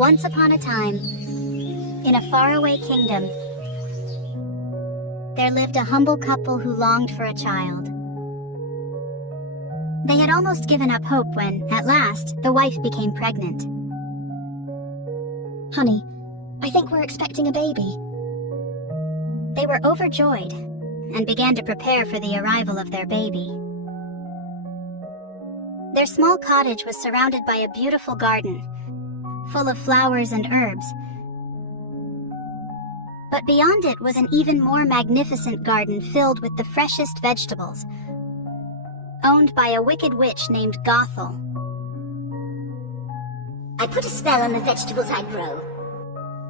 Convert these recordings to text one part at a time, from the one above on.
Once upon a time, in a faraway kingdom, there lived a humble couple who longed for a child. They had almost given up hope when, at last, the wife became pregnant. Honey, I think we're expecting a baby. They were overjoyed and began to prepare for the arrival of their baby. Their small cottage was surrounded by a beautiful garden, full of flowers and herbs. But beyond it was an even more magnificent garden filled with the freshest vegetables, owned by a wicked witch named Gothel. I put a spell on the vegetables I grow.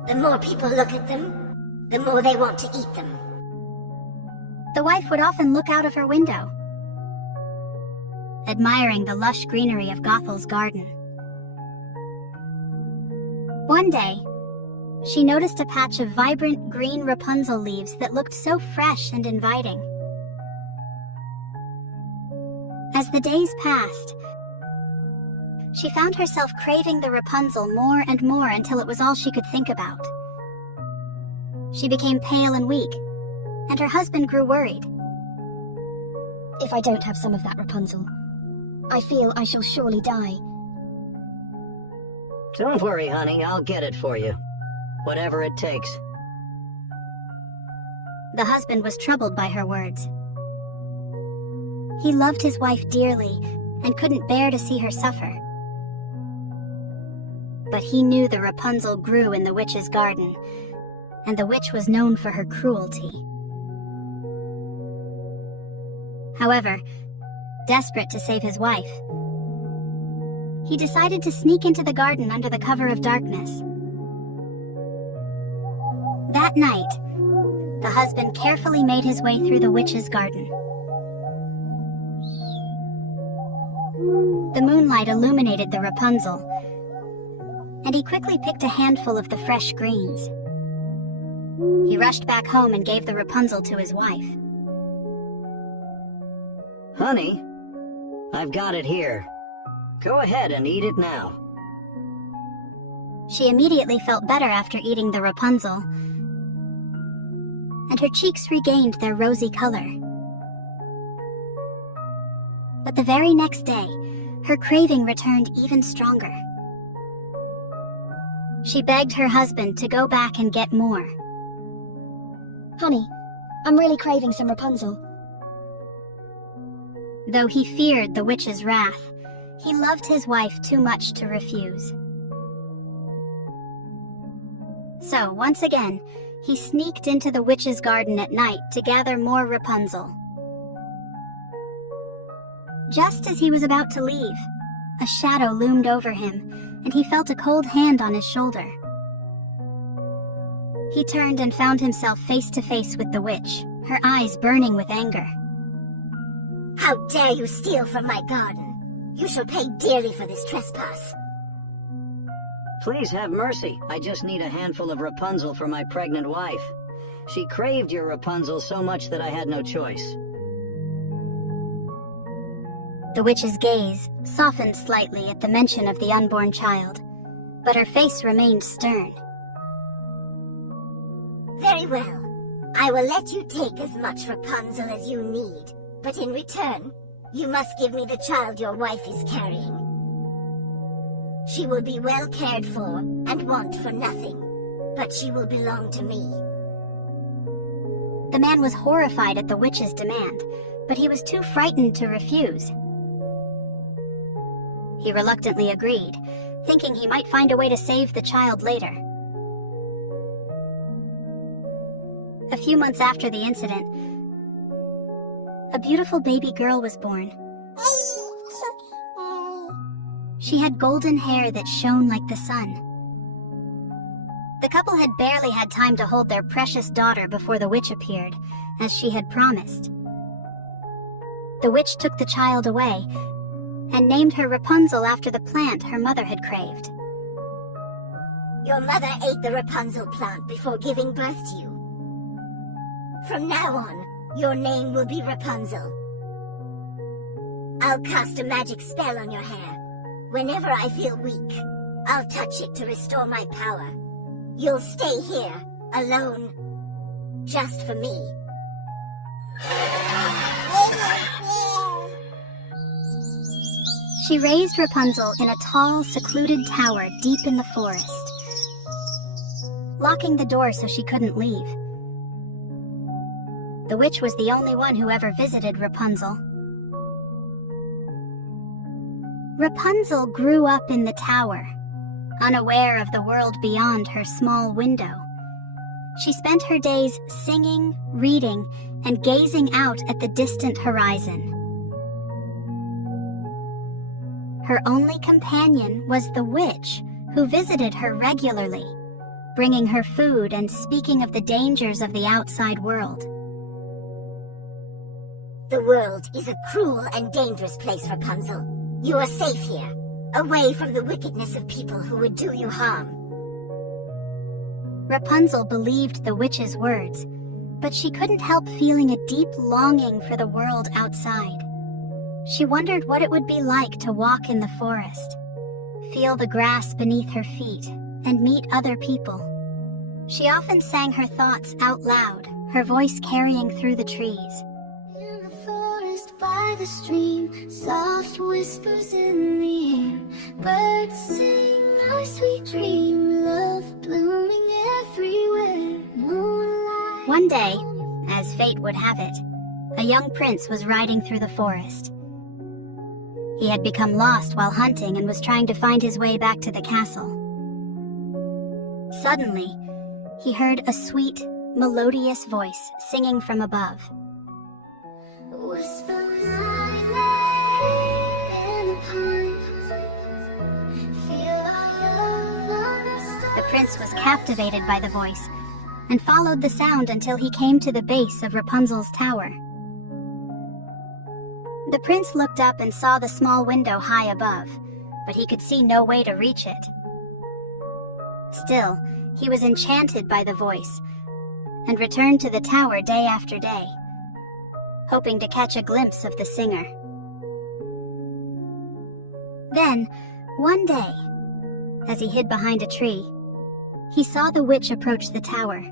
The more people look at them, the more they want to eat them. The wife would often look out of her window, admiring the lush greenery of Gothel's garden. One day, she noticed a patch of vibrant green Rapunzel leaves that looked so fresh and inviting. As the days passed, she found herself craving the Rapunzel more and more until it was all she could think about. She became pale and weak, and her husband grew worried. If I don't have some of that Rapunzel, I feel I shall surely die. Don't worry, honey, I'll get it for you. Whatever it takes. The husband was troubled by her words. He loved his wife dearly and couldn't bear to see her suffer. But he knew the Rapunzel grew in the witch's garden, and the witch was known for her cruelty. However, desperate to save his wife, he decided to sneak into the garden under the cover of darkness. That night, the husband carefully made his way through the witch's garden. The moonlight illuminated the Rapunzel, and he quickly picked a handful of the fresh greens. He rushed back home and gave the Rapunzel to his wife. Honey, I've got it here. Go ahead and eat it now. She immediately felt better after eating the Rapunzel, and her cheeks regained their rosy color. But the very next day, her craving returned even stronger. She begged her husband to go back and get more. Honey, I'm really craving some Rapunzel. Though he feared the witch's wrath, he loved his wife too much to refuse. So, once again, he sneaked into the witch's garden at night to gather more Rapunzel. Just as he was about to leave, a shadow loomed over him, and he felt a cold hand on his shoulder. He turned and found himself face to face with the witch, her eyes burning with anger. How dare you steal from my garden? You shall pay dearly for this trespass. Please have mercy. I just need a handful of Rapunzel for my pregnant wife. She craved your Rapunzel so much that I had no choice. The witch's gaze softened slightly at the mention of the unborn child, but her face remained stern. Very well. I will let you take as much Rapunzel as you need, but in return, you must give me the child your wife is carrying. She will be well cared for and want for nothing, but she will belong to me. The man was horrified at the witch's demand, but he was too frightened to refuse. He reluctantly agreed, thinking he might find a way to save the child later. A few months after the incident, a beautiful baby girl was born. She had golden hair that shone like the sun. The couple had barely had time to hold their precious daughter before the witch appeared, as she had promised. The witch took the child away and named her Rapunzel after the plant her mother had craved. Your mother ate the Rapunzel plant before giving birth to you. From now on, your name will be Rapunzel. I'll cast a magic spell on your hair. Whenever I feel weak, I'll touch it to restore my power. You'll stay here, alone, just for me. She raised Rapunzel in a tall, secluded tower deep in the forest, locking the door so she couldn't leave. The witch was the only one who ever visited Rapunzel. Rapunzel grew up in the tower, unaware of the world beyond her small window. She spent her days singing, reading, and gazing out at the distant horizon. Her only companion was the witch, who visited her regularly, bringing her food and speaking of the dangers of the outside world. The world is a cruel and dangerous place, Rapunzel. You are safe here, away from the wickedness of people who would do you harm. Rapunzel believed the witch's words, but she couldn't help feeling a deep longing for the world outside. She wondered what it would be like to walk in the forest, feel the grass beneath her feet, and meet other people. She often sang her thoughts out loud, her voice carrying through the trees. In the forest by the stream, soft whispers in the air, birds sing our sweet dream, love blooming everywhere, moonlight. One day, as fate would have it, a young prince was riding through the forest. He had become lost while hunting and was trying to find his way back to the castle. Suddenly, he heard a sweet, melodious voice singing from above. Whisper my name in the pines, feel our love on the stars. The prince was captivated by the voice and followed the sound until he came to the base of Rapunzel's tower. The prince looked up and saw the small window high above, but he could see no way to reach it. Still, he was enchanted by the voice and returned to the tower day after day, hoping to catch a glimpse of the singer. Then, one day, as he hid behind a tree, he saw the witch approach the tower.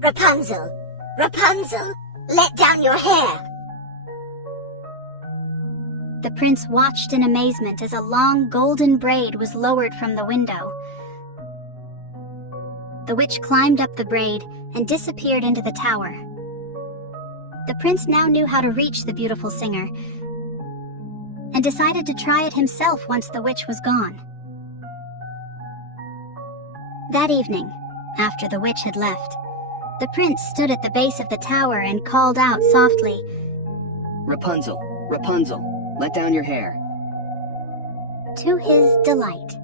Rapunzel! Rapunzel! Let down your hair! The prince watched in amazement as a long golden braid was lowered from the window. The witch climbed up the braid and disappeared into the tower. The prince now knew how to reach the beautiful singer and decided to try it himself once the witch was gone. That evening, after the witch had left, the prince stood at the base of the tower and called out softly, Rapunzel, Rapunzel, let down your hair. To his delight,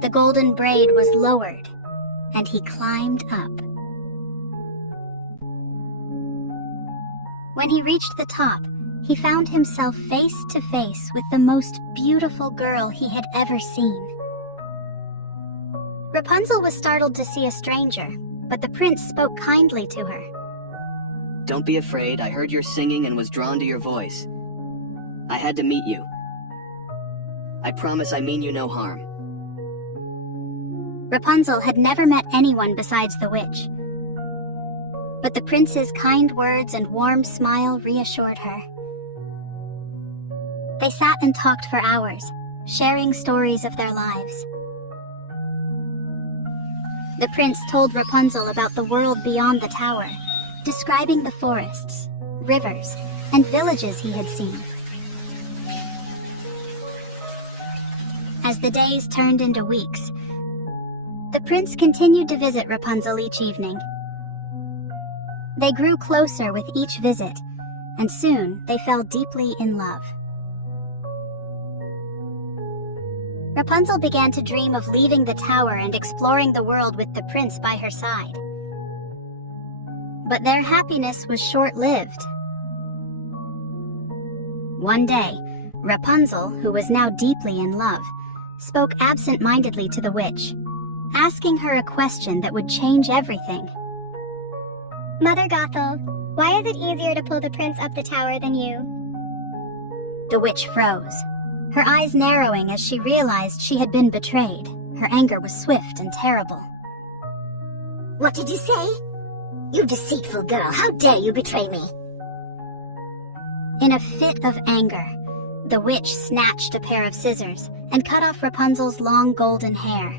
the golden braid was lowered, and he climbed up. When he reached the top, he found himself face to face with the most beautiful girl he had ever seen. Rapunzel was startled to see a stranger, but the prince spoke kindly to her. Don't be afraid, I heard your singing and was drawn to your voice. I had to meet you. I promise I mean you no harm. Rapunzel had never met anyone besides the witch, but the prince's kind words and warm smile reassured her. They sat and talked for hours, sharing stories of their lives. The prince told Rapunzel about the world beyond the tower, describing the forests, rivers, and villages he had seen. As the days turned into weeks, the prince continued to visit Rapunzel each evening. They grew closer with each visit, and soon they fell deeply in love. Rapunzel began to dream of leaving the tower and exploring the world with the prince by her side. But their happiness was short-lived. One day, Rapunzel, who was now deeply in love, spoke absent-mindedly to the witch, asking her a question that would change everything. Mother Gothel, why is it easier to pull the prince up the tower than you? The witch froze, her eyes narrowing as she realized she had been betrayed. Her anger was swift and terrible. What did you say? You deceitful girl, how dare you betray me? In a fit of anger, the witch snatched a pair of scissors and cut off Rapunzel's long golden hair.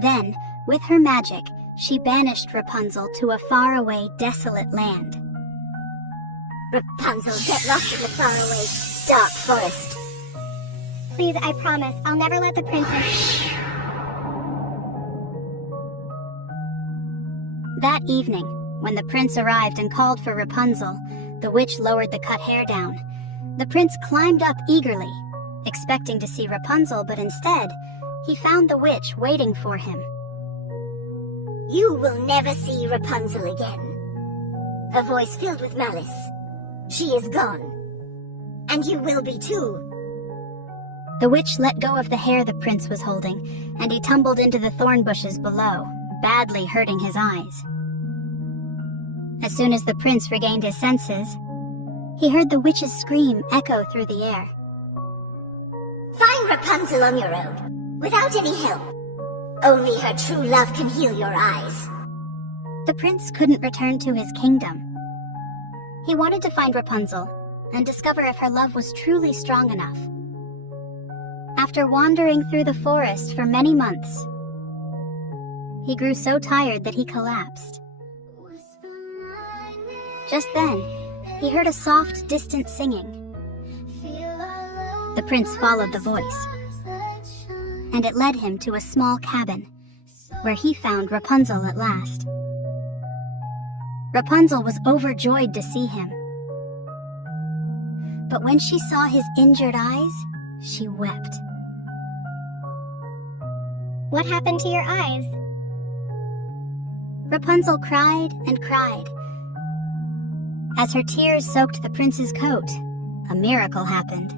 Then, with her magic, she banished Rapunzel to a faraway, desolate land. Rapunzel, get lost in the faraway, dark forest. Please, I promise, I'll never let the princess... That evening, when the prince arrived and called for Rapunzel, the witch lowered the cut hair down. The prince climbed up eagerly, expecting to see Rapunzel, but instead, he found the witch waiting for him. You will never see Rapunzel again. Her voice filled with malice. She is gone. And you will be too. The witch let go of the hair the prince was holding, and he tumbled into the thorn bushes below, badly hurting his eyes. As soon as the prince regained his senses, he heard the witch's scream echo through the air. Find Rapunzel on your own, without any help. Only her true love can heal your eyes. The prince couldn't return to his kingdom. He wanted to find Rapunzel and discover if her love was truly strong enough. After wandering through the forest for many months, he grew so tired that he collapsed. Just then, he heard a soft, distant singing. The prince followed the voice, and it led him to a small cabin, where he found Rapunzel at last. Rapunzel was overjoyed to see him. But when she saw his injured eyes, she wept. What happened to your eyes? Rapunzel cried and cried. As her tears soaked the prince's coat, a miracle happened.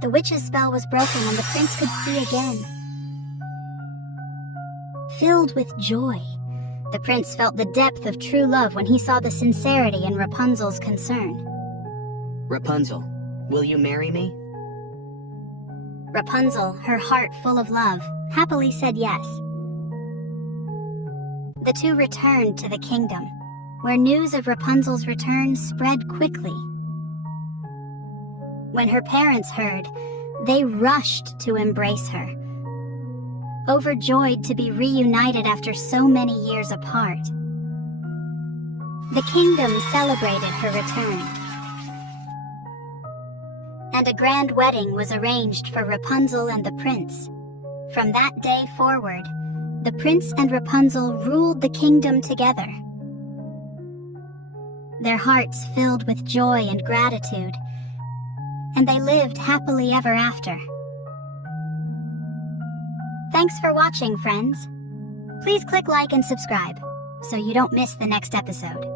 The witch's spell was broken and the prince could see again. Filled with joy, the prince felt the depth of true love when he saw the sincerity in Rapunzel's concern. Rapunzel, will you marry me? Rapunzel, her heart full of love, happily said yes. The two returned to the kingdom, where news of Rapunzel's return spread quickly. When her parents heard, they rushed to embrace her, overjoyed to be reunited after so many years apart. The kingdom celebrated her return, and a grand wedding was arranged for Rapunzel and the prince. From that day forward, the prince and Rapunzel ruled the kingdom together. Their hearts filled with joy and gratitude, and they lived happily ever after. Thanks for watching, friends. Please click like and subscribe so you don't miss the next episode.